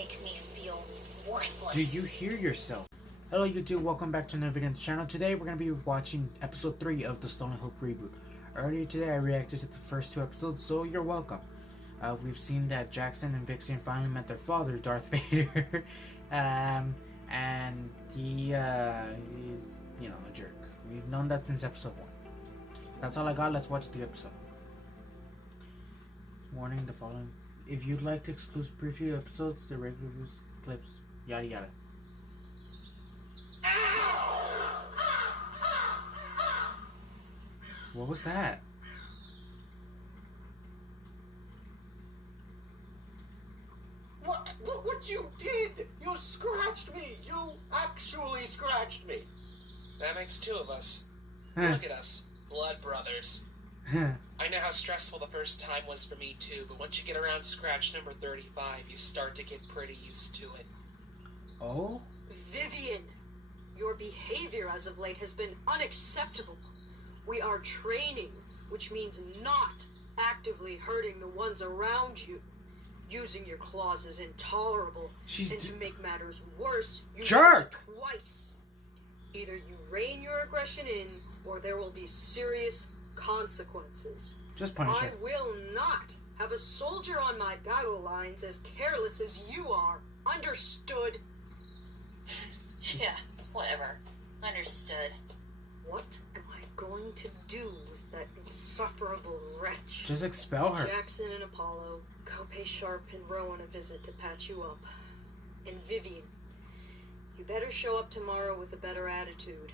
make me feel worthless. Do you hear yourself? Hello YouTube, welcome back to another video on the channel. Today we're going to be watching episode 3 of the Stolen Hope reboot. Earlier today I reacted to the first 2 episodes, so you're welcome. We've seen that Jackson and Vixen finally met their father, Darth Vader. And he's, a jerk. We've known that since episode 1. That's all I got, let's watch the episode. Warning, the following. If you'd like to exclusive preview episodes, the regular reviews, clips, yada yada. What was that? What? Look what you did! You scratched me! You actually scratched me! That makes 2 of us. Look at us. Blood brothers. I know how stressful the first time was for me too, but once you get around scratch number 35, you start to get pretty used to it. Oh? Vivian, your behavior as of late has been unacceptable. We are training, which means not actively hurting the ones around you. Using your claws is intolerable, and to make matters worse, you jerk twice. Either you rein your aggression in, or there will be serious consequences. Just punish her. I will not have a soldier on my battle lines as careless as you are. Understood? Yeah, whatever. Understood. What am I going to do with that insufferable wretch? Just expel her. Jackson and Apollo, go pay Sharp and Rowan a visit to patch you up. And Vivian, you better show up tomorrow with a better attitude.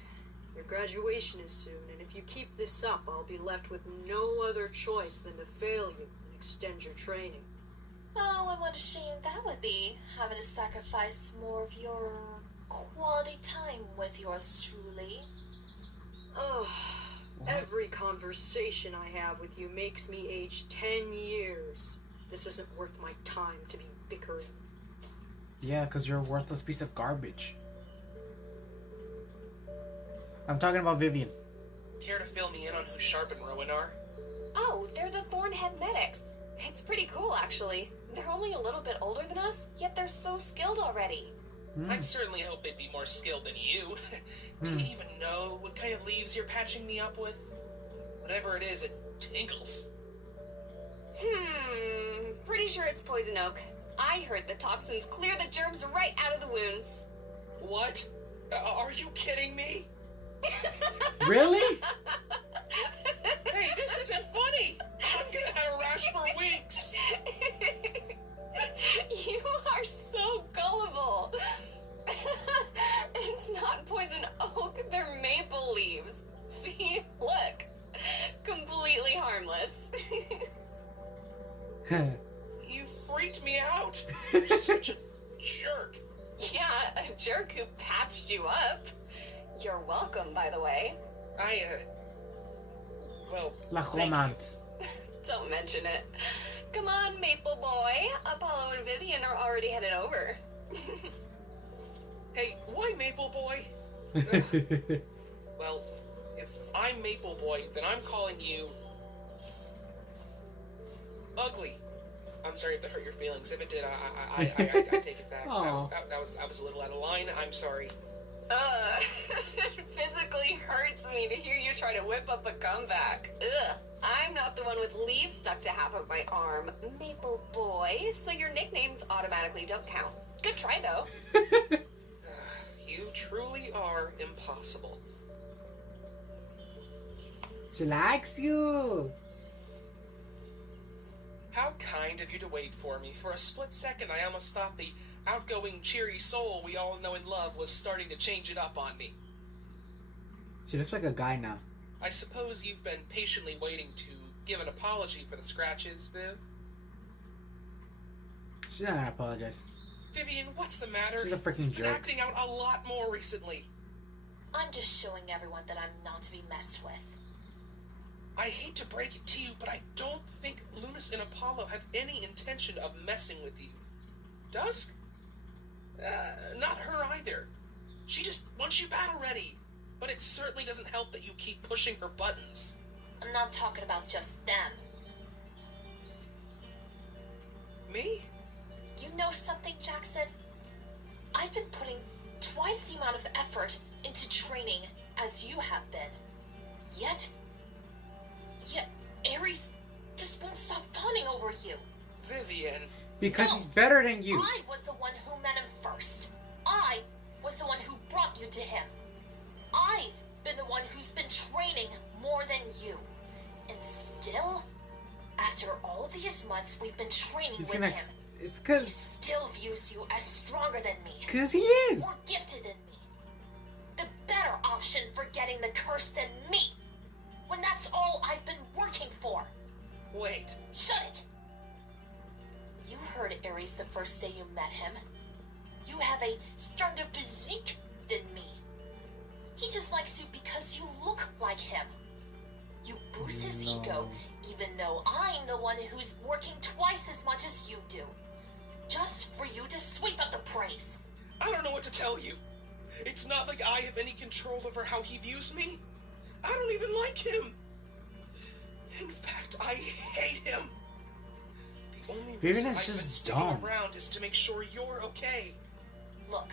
Your graduation is soon, and if you keep this up, I'll be left with no other choice than to fail you and extend your training. Oh, and what a shame that would be, having to sacrifice more of your quality time with yours truly. Oh, every conversation I have with you makes me age 10 years. This isn't worth my time to be bickering. Yeah, because you're a worthless piece of garbage. I'm talking about Vivian. Care to fill me in on who Sharp and Rowan are? Oh, they're the Thornhead medics. It's pretty cool, actually. They're only a little bit older than us, yet they're so skilled already. I'd certainly hope they'd be more skilled than you. Do you even know what kind of leaves you're patching me up with? Whatever it is, it tingles. Pretty sure it's poison oak. I heard the toxins clear the germs right out of the wounds. What? Are you kidding me? Really? Hey, this isn't funny! I'm gonna have a rash for weeks! You are so gullible. It's not poison oak, they're maple leaves. See, look. Completely harmless. You freaked me out! You're such a jerk! Yeah, a jerk who patched you up. You're welcome, by the way. Well, La romance. Don't mention it. Come on, Maple Boy. Apollo and Vivian are already headed over. Hey, why Maple Boy? Well, if I'm Maple Boy, then I'm calling you... Ugly. I'm sorry if that hurt your feelings. If it did, I take it back. That was a little out of line. I'm sorry. It physically hurts me to hear you try to whip up a comeback. Ugh. I'm not the one with leaves stuck to half of my arm, Maple Boy, so your nicknames automatically don't count. Good try, though. You truly are impossible. She likes you. How kind of you to wait for me. For a split second, I almost thought the outgoing, cheery soul we all know and love was starting to change it up on me. She looks like a guy now. I suppose you've been patiently waiting to give an apology for the scratches, Viv? She's not gonna apologize. Vivian, what's the matter? She's a freaking jerk. You've been acting out a lot more recently. I'm just showing everyone that I'm not to be messed with. I hate to break it to you, but I don't think Lunas and Apollo have any intention of messing with you. Dusk? Not her either. She just wants you battle ready. But it certainly doesn't help that you keep pushing her buttons. I'm not talking about just them. Me? You know something, Jackson? I've been putting twice the amount of effort into training as you have been. Yet Ares just won't stop fawning over you. Vivian. Because No, he's better than you. I was the one who met him first. I was the one who brought you to him. I've been the one who's been training more than you. And still, after all these months we've been training He's with gonna. him, It's he cause. still views you as stronger than me. Cause he is. More gifted than me. The better option for getting the curse than me. When that's all I've been working for. Wait. Shut it! You heard Ares the first day you met him. You have a stronger physique than me. He just likes you because you look like him. You boost his No. ego, even though I'm the one who's working twice as much as you do. Just for you to sweep up the praise. I don't know what to tell you. It's not like I have any control over how he views me. I don't even like him. In fact, I hate him. The only Vivian reason is I've been just sticking dumb. around is to make sure you're okay. Look,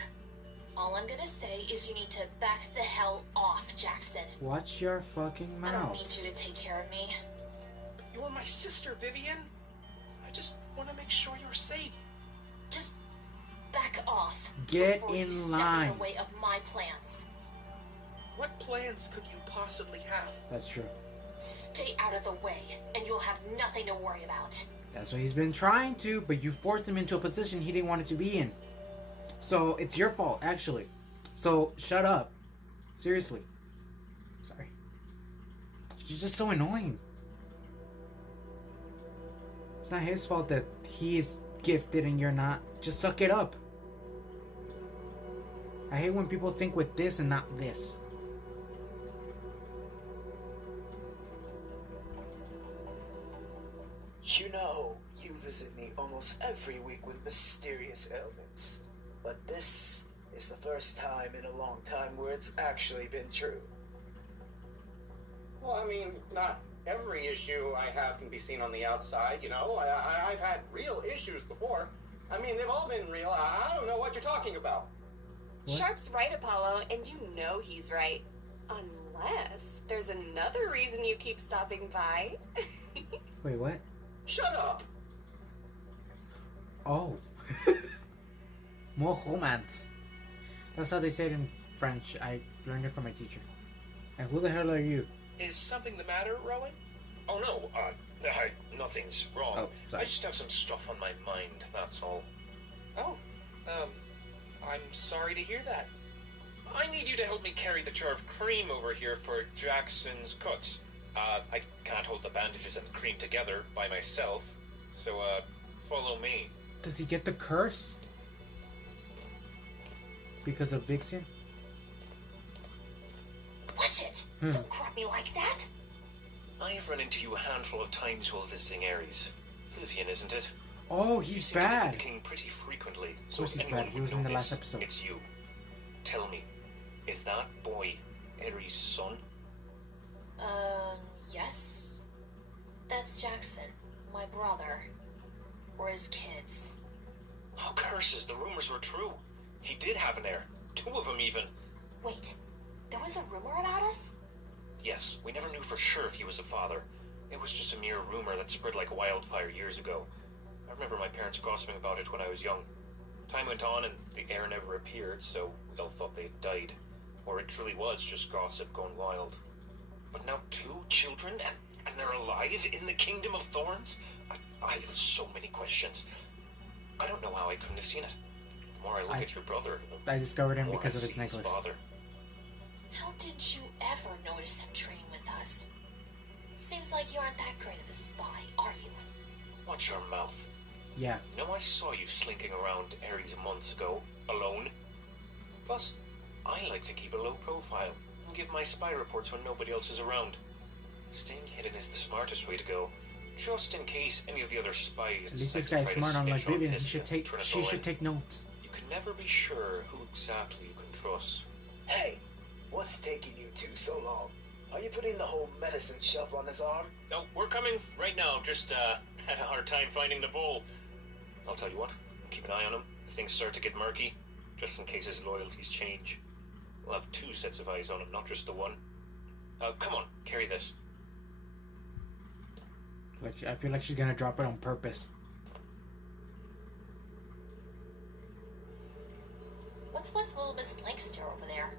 all I'm gonna say is you need to back the hell off, Jackson. Watch your fucking I don't mouth. need you to take care of me. You're my sister, Vivian. I just want to make sure you're safe. Just back off. Get before you in step line. in the way of my plans. What plans could you possibly have? That's true. Stay out of the way, and you'll have nothing to worry about. That's what he's been trying to, but you forced him into a position he didn't want it to be in. So it's your fault, actually. So shut up. Seriously. Sorry. She's just so annoying. It's not his fault that he is gifted and you're not. Just suck it up. I hate when people think with this and not this. You know, you visit me almost every week with mysterious ailments. But this is the first time in a long time where it's actually been true. Well, I mean, not every issue I have can be seen on the outside, you know? I've had real issues before. I mean, they've all been real. I don't know what you're talking about. What? Sharp's right, Apollo, and you know he's right. Unless there's another reason you keep stopping by. Wait, what? Shut up! Oh. More romance. That's how they say it in French. I learned it from my teacher. And who the hell are you? Is something the matter, Rowan? Oh no, nothing's wrong. Oh, sorry. I just have some stuff on my mind, that's all. Oh, I'm sorry to hear that. I need you to help me carry the jar of cream over here for Jackson's cuts. I can't hold the bandages and the cream together by myself, so, follow me. Does he get the curse? Because of Vixen? Watch it! Don't grab me like that! I've run into you a handful of times while visiting Ares. Vivian, isn't it? Oh, You he's seem to visit bad. the king pretty frequently, so course if he's anyone bad. He would was in the know last this, episode. it's you. Tell me, is that boy Ares' son? Yes? That's Jackson, my brother. We're his kids. Oh, curses, the rumors were true. He did have an heir. 2 of them, even. Wait, there was a rumor about us? Yes, we never knew for sure if he was a father. It was just a mere rumor that spread like wildfire years ago. I remember my parents gossiping about it when I was young. Time went on and the heir never appeared, so we all thought they'd died. Or it truly was just gossip gone wild. But now 2 children, and they're alive in the Kingdom of Thorns? I have so many questions. I don't know how I couldn't have seen it. The more I look at your brother, the I discovered him more because I of his see necklace. father. How did you ever notice him training with us? Seems like you aren't that great of a spy, are you? Watch your mouth. Yeah. You know, I saw you slinking around Ares months ago, alone. Plus, I like to keep a low profile and give my spy reports when nobody else is around. Staying hidden is the smartest way to go, just in case any of the other spies At least decide this to guy's try to smart, unlike snitch on Vivian. He Niska should and take. turn us She all should in. take notes. You can never be sure who exactly you can trust. Hey, what's taking you 2 so long? Are you putting the whole medicine shelf on his arm? Oh, we're coming right now. Just had a hard time finding the bowl. I'll tell you what. Keep an eye on him. If things start to get murky, just in case his loyalties change. We'll have 2 sets of eyes on him, not just the one. Come on, carry this. Like, I feel like she's gonna drop it on purpose. What's with little Miss Blankster over there?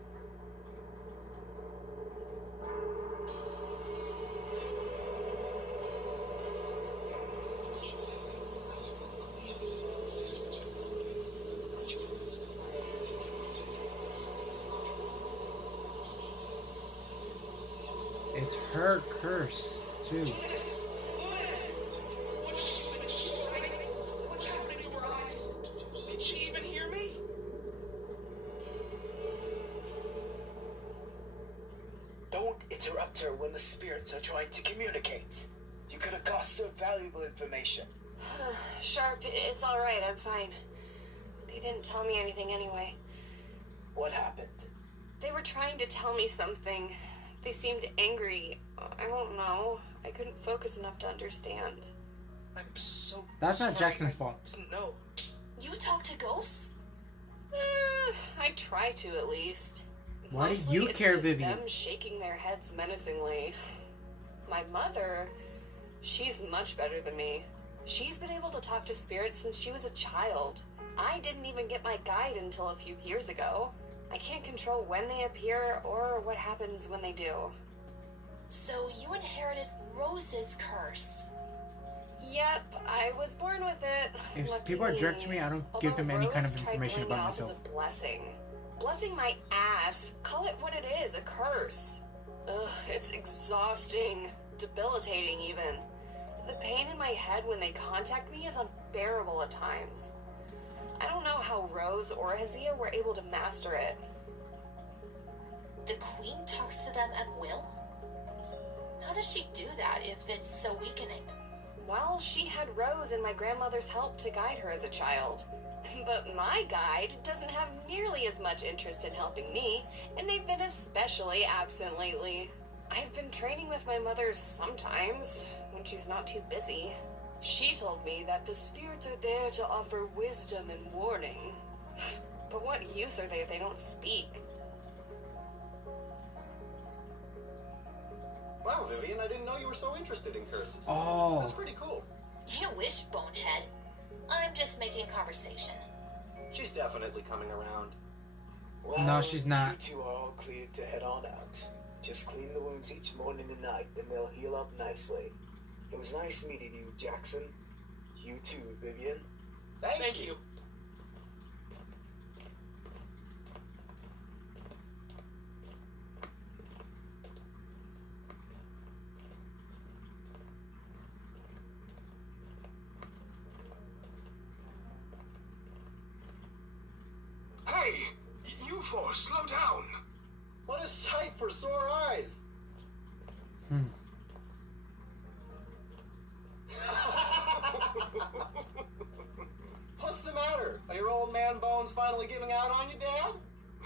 It's her curse, too. What's happening to her eyes? Can she even hear me? Don't interrupt her when the spirits are trying to communicate. You could have cost her valuable information. Sharp, it's alright, I'm fine. They didn't tell me anything anyway. What happened? They were trying to tell me something. They seemed angry. I don't know. I couldn't focus enough to understand. I'm so That's not sorry. Jackson's I fault. didn't know. You talk to ghosts? I try to, at least. Why do Mostly you it's care, just Vivian? them shaking their heads menacingly. My mother, she's much better than me. She's been able to talk to spirits since she was a child. I didn't even get my guide until a few years ago. I can't control when they appear or what happens when they do. So you inherited Rose's curse. Yep, I was born with it. If Lucky people are me. jerk to me, I don't give Although them any kind of Rose tried information playing about it off as myself. a blessing. Blessing my ass. Call it what it is, a curse. Ugh, it's exhausting. Debilitating, even. The pain in my head when they contact me is unbearable at times. I don't know how Rose or Hazia were able to master it. The Queen talks to them at will? How does she do that if it's so weakening? Well, she had Rose and my grandmother's help to guide her as a child. But my guide doesn't have nearly as much interest in helping me, and they've been especially absent lately. I've been training with my mother sometimes, when she's not too busy. She told me that the spirits are there to offer wisdom and warning. But what use are they if they don't speak? Wow, Vivian, I didn't know you were so interested in curses. Oh. That's pretty cool. You wish, bonehead. I'm just making conversation. She's definitely coming around. Well, No, she's not. You two are all cleared to head on out. Just clean the wounds each morning and night, and they'll heal up nicely. It was nice meeting you, Jackson. You too, Vivian. Thank you. Hey, you four, slow down. What a sight for sore eyes. What's the matter? Are your old man bones finally giving out on you, Dad?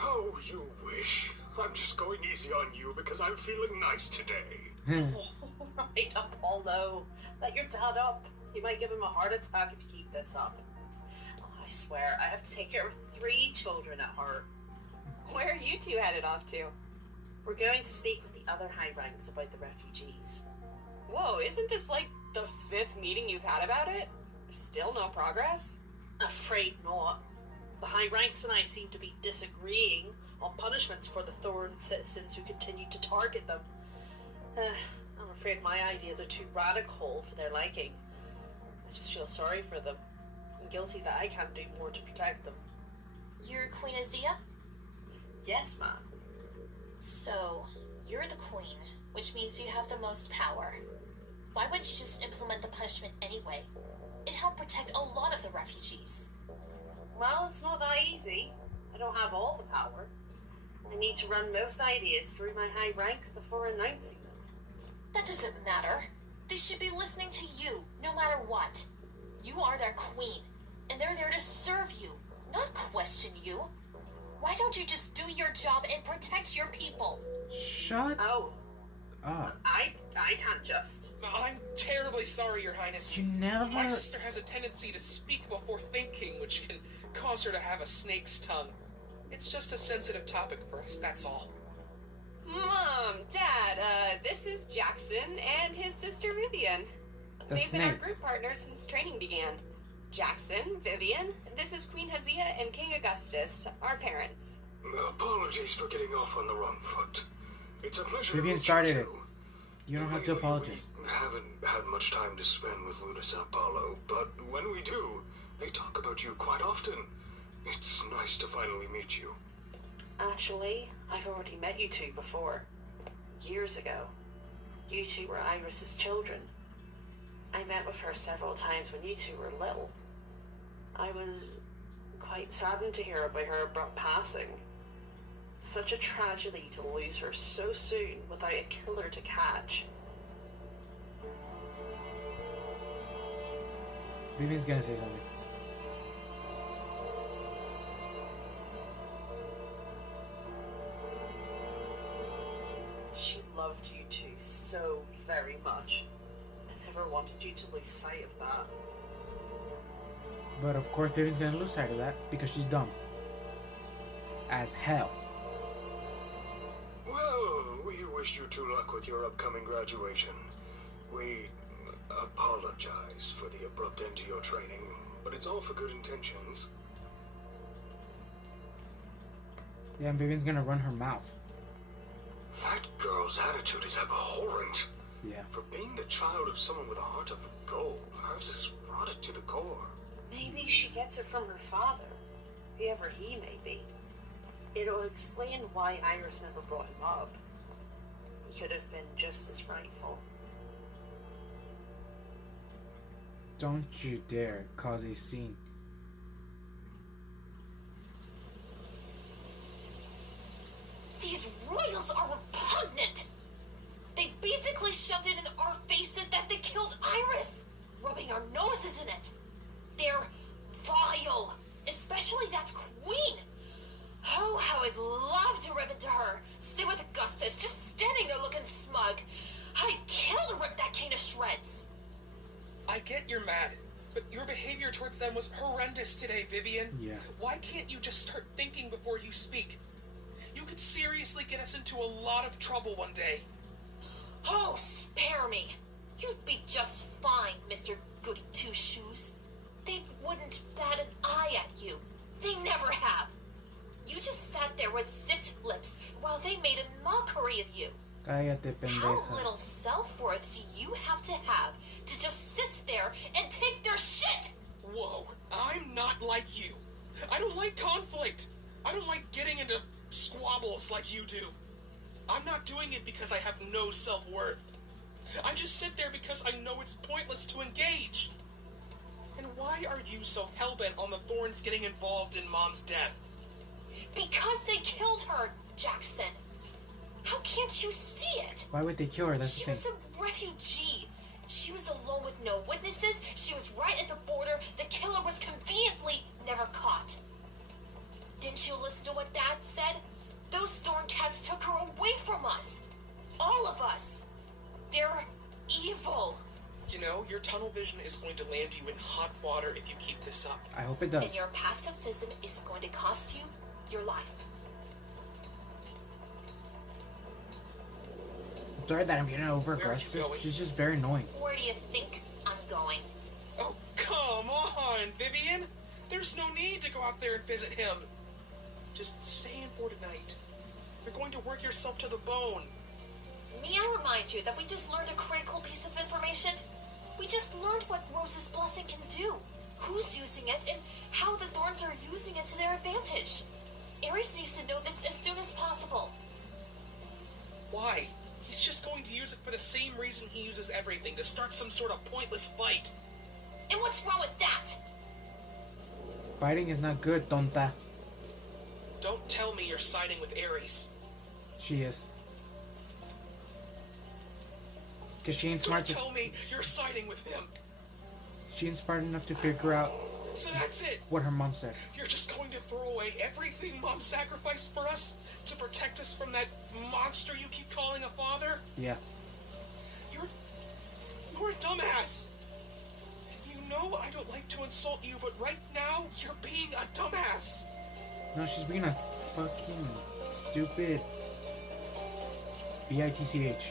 Oh, you wish. I'm just going easy on you because I'm feeling nice today. Right, Apollo. Let your dad up. You might give him a heart attack if you keep this up. Oh, I swear, I have to take care of 3 children at heart. Where are you two headed off to? We're going to speak with the other high ranks about the refugees. Whoa, isn't this like the 5th meeting you've had about it? Still no progress? Afraid not. The high ranks and I seem to be disagreeing on punishments for the Thorn citizens who continue to target them. I'm afraid my ideas are too radical for their liking. I just feel sorry for them. I'm guilty that I can't do more to protect them. You're Queen Azia? Yes, ma'am. So, you're the Queen, which means you have the most power. Why wouldn't you just implement the punishment anyway? It helped protect a lot of the refugees. Well, it's not that easy. I don't have all the power. I need to run most ideas through my high ranks before announcing them. That doesn't matter. They should be listening to you, no matter what. You are their queen, and they're there to serve you, not question you. Why don't you just do your job and protect your people? Shut Oh, Oh. I can't just. I'm terribly sorry, Your Highness. You never... My sister has a tendency to speak before thinking, which can cause her to have a snake's tongue. It's just a sensitive topic for us, that's all. Mom, Dad, this is Jackson and his sister Vivian. The They've been our snake. group partners since training began. Jackson, Vivian, this is Queen Hazia and King Augustus, our parents. Apologies for getting off on the wrong foot. It's a pleasure Vivian to meet started you it. two. You don't have to Lately, apologize. We haven't had much time to spend with Lunas and Apollo, but when we do, they talk about you quite often. It's nice to finally meet you. Actually, I've already met you two before. Years ago. You two were Iris's children. I met with her several times when you two were little. I was quite saddened to hear about her abrupt passing. Such a tragedy to lose her so soon without a killer to catch. Vivian's gonna say something. She loved you two so very much. I never wanted you to lose sight of that. But of course Vivian's gonna lose sight of that because she's dumb. As hell. Well, we wish you two luck with your upcoming graduation. We apologize for the abrupt end to your training, but it's all for good intentions. Yeah, and Vivian's gonna run her mouth. That girl's attitude is abhorrent. Yeah. For being the child of someone with a heart of gold, hers is rotted to the core. Maybe she gets it from her father, whoever he may be. It'll explain why Iris never brought him up. He could have been just as frightful. Don't you dare cause a scene. These royals are repugnant! They basically shoved it in our faces that they killed Iris, rubbing our noses in it. They're vile, especially that queen. Oh, how I'd love to rip into her. Sit with Augustus, just standing there looking smug. I'd kill to rip that king to shreds. I get you're mad, but your behavior towards them was horrendous today, Vivian. Yeah. Why can't you just start thinking before you speak? You could seriously get us into a lot of trouble one day. Oh, spare me. You'd be just fine, Mr. Goody Two-Shoes. They wouldn't bat an eye at you. They never have. You just sat there with zipped lips while they made a mockery of you. Cállate, How pendeja. little self-worth do you have to just sit there and take their shit? Whoa, I'm not like you. I don't like conflict. I don't like getting into squabbles like you do. I'm not doing it because I have no self-worth. I just sit there because I know it's pointless to engage. And why are you so hellbent on the Thorns getting involved in Mom's death? Because they killed her, Jackson. How can't you see it? Why would they kill her? That's She the was thing. a refugee. She was alone with no witnesses. She was right at the border. The killer was conveniently never caught. Didn't you listen to what Dad said? Those Thorn cats took her away from us. All of us. They're evil. You know, your tunnel vision is going to land you in hot water if you keep this up. I hope it And does. your pacifism is going to cost you your life. Sorry that I'm getting over Where are you aggressive. going? She's just very annoying. Where do you think I'm going? Oh, come on, Vivian. There's no need to go out there and visit him. Just stay in for tonight. You're going to work yourself to the bone. May I remind you that we just learned a critical piece of information? We just learned what Rose's blessing can do, who's using it, and how the Thorns are using it to their advantage. Ares needs to know this as soon as possible. Why? He's just going to use it for the same reason he uses everything, to start some sort of pointless fight. And what's wrong with that? Fighting is not good, tonta. Don't tell me you're siding with Ares. She is. Because she ain't smart Don't to... tell me you're siding with him. She ain't smart enough to figure out So that's it. what her mom said. You're just going to throw away everything Mom sacrificed for us to protect us from that monster you keep calling a father? Yeah. You're a dumbass. You know I don't like to insult you, but right now, you're being a dumbass. No, she's being a fucking stupid bitch.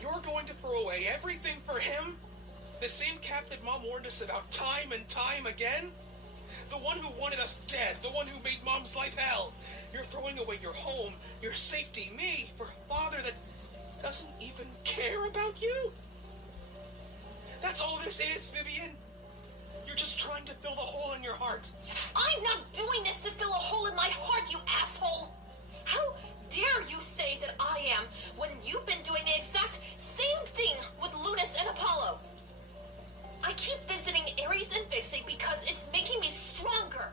You're going to throw away everything for him? The same Cap that Mom warned us about time and time again? The one who wanted us dead, the one who made Mom's life hell. You're throwing away your home, your safety, me, for a father that doesn't even care about you? That's all this is, Vivian. You're just trying to fill the hole in your heart. I'm not doing this to fill a hole in my heart, you asshole! How dare you say that I am when you've been doing the exact same thing with Lunas and Apollo? I keep visiting Ares and Vixie because it's making me stronger.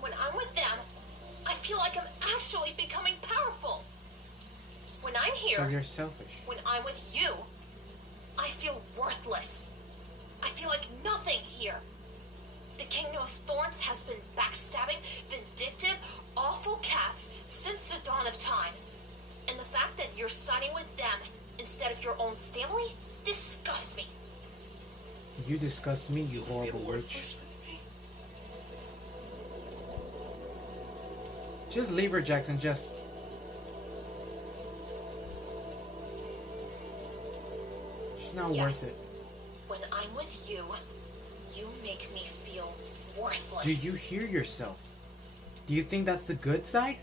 When I'm with them, I feel like I'm actually becoming powerful. When I'm here, So you're selfish. when I'm with you, I feel worthless. I feel like nothing here. The Kingdom of Thorns has been backstabbing, vindictive, awful cats since the dawn of time. And the fact that you're siding with them instead of your own family disgusts me. You disgust me, you horrible Feel witch. worthless with me? Just leave her, Jackson. Just. She's not Yes. worth it. When I'm with you, you make me feel worthless. Do you hear yourself? Do you think that's the good side?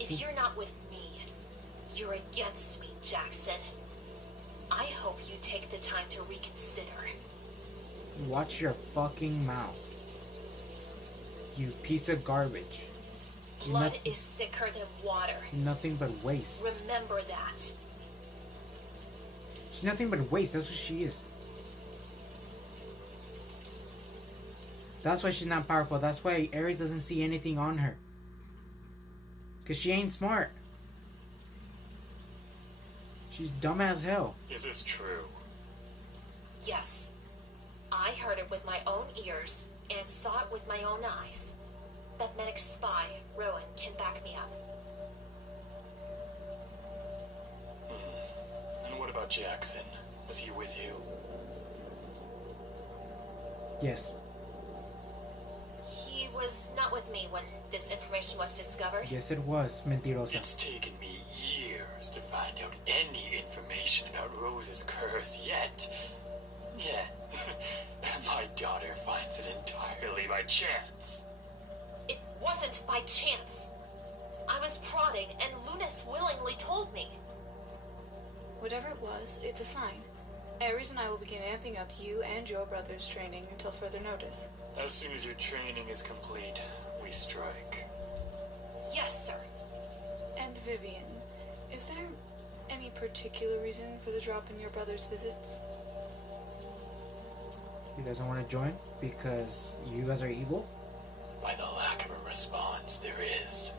If you're not with me, you're against me, Jackson. I hope you take the time to reconsider. Watch your fucking mouth. You piece of garbage. Blood Noth- is thicker than water. Nothing but waste. Remember that. She's nothing but waste. That's what she is. That's why she's not powerful. That's why Ares doesn't see anything on her. Because she ain't smart. She's dumb as hell. Is this true? Yes. I heard it with my own ears and saw it with my own eyes. That medic spy, Rowan, can back me up. And what about Jackson? Was he with you? Yes. He was not with me when this information was discovered. Yes, it was. Mentirosa. It's taken me years to find out any information about Rose's curse yet. My daughter finds it entirely by chance. It wasn't by chance. I was prodding, and Lunas willingly told me. Whatever it was, it's a sign. Ares and I will begin amping up you and your brother's training until further notice. As soon as your training is complete, we strike. Yes, sir. And Vivian, is there any particular reason for the drop in your brother's visits? He doesn't want to join because you guys are evil? By the lack of a response, there is.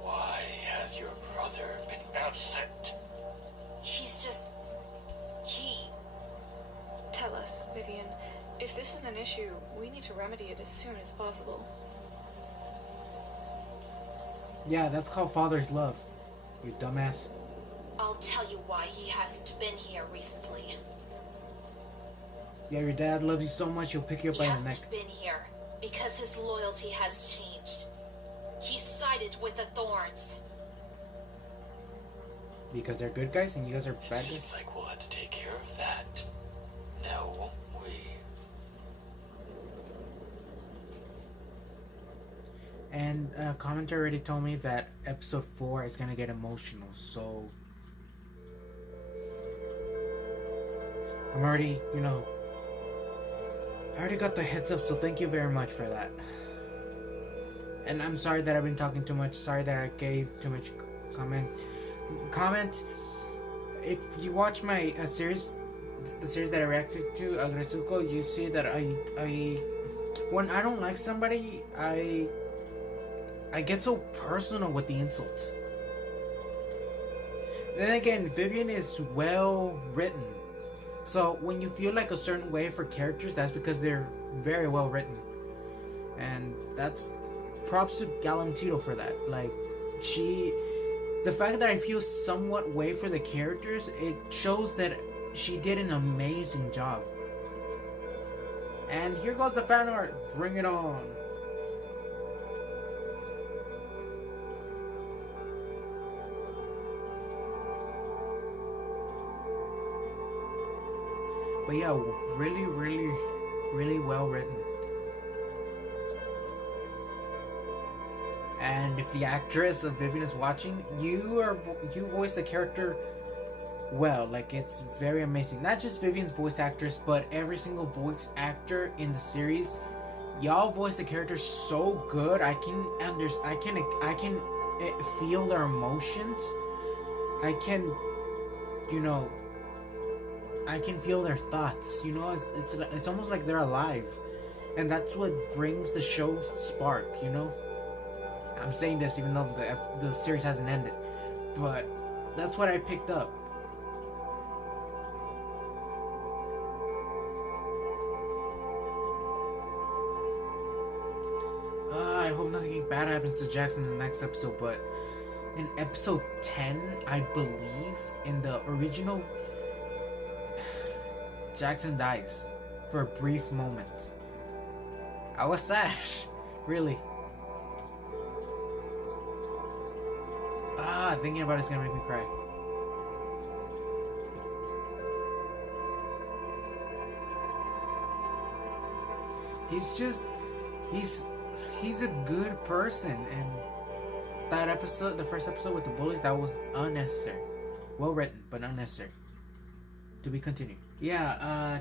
Why has your brother been absent? He's just... Tell us, Vivian. If this is an issue, we need to remedy it as soon as possible. Yeah, that's called father's love. You dumbass. I'll tell you why he hasn't been here recently. Yeah, your dad loves you so much he'll pick you up He by the neck. hasn't been here because his loyalty has changed. He sided with the Thorns. Because they're good guys and you guys are It bad seems guys? like we'll have to take care of that. Now, won't we? And a commenter already told me that episode 4 is gonna get emotional, so I'm already, I already got the heads up, so thank you very much for that. And I'm sorry that I've been talking too much. Sorry that I gave too much comment. If you watch my series, the series that I reacted to, Agresivo, you see that I when I don't like somebody, I get so personal with the insults. Then again, Vivian is well written. So when you feel like a certain way for characters, that's because they're very well written. And that's props to Galemtido for that. Like, the fact that I feel somewhat way for the characters, it shows that she did an amazing job. And here goes the fan art. Bring it on. But yeah, really well written. And if the actress of Vivian is watching, you voice the character well. Like, it's very amazing. Not just Vivian's voice actress, but every single voice actor in the series. Y'all voice the characters so good. I can feel their emotions. I can feel their thoughts. It's almost like they're alive, and that's what brings the show spark. I'm saying this even though the series hasn't ended, but that's what I picked up. I hope nothing bad happens to Jackson in the next episode, but in episode 10, I believe, in the original, Jackson dies for a brief moment. I was sad, really. Thinking about it's gonna make me cry. He's a good person, and that episode, the first episode with the bullies, that was unnecessary. Well written, but unnecessary. To be continued. Yeah,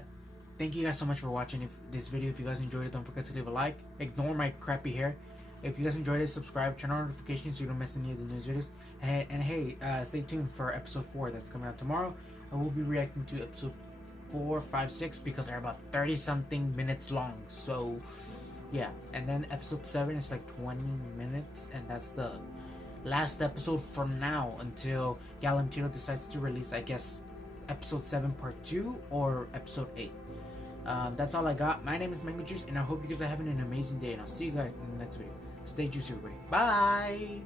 thank you guys so much for watching this video. If you guys enjoyed it, don't forget to leave a like. Ignore my crappy hair. If you guys enjoyed it, subscribe, turn on notifications so you don't miss any of the news videos. And hey, stay tuned for episode 4 that's coming out tomorrow. I will be reacting to episode 4, 5, 6 because they're about 30 something minutes long. So yeah, and then episode 7 is like 20 minutes, and that's the last episode from now until Galemtido decides to release, I guess, episode 7 part 2 or episode 8. That's all I got. My name is MangoJuice, and I hope you guys are having an amazing day, and I'll see you guys in the next video. Stay juicy, everybody. Bye.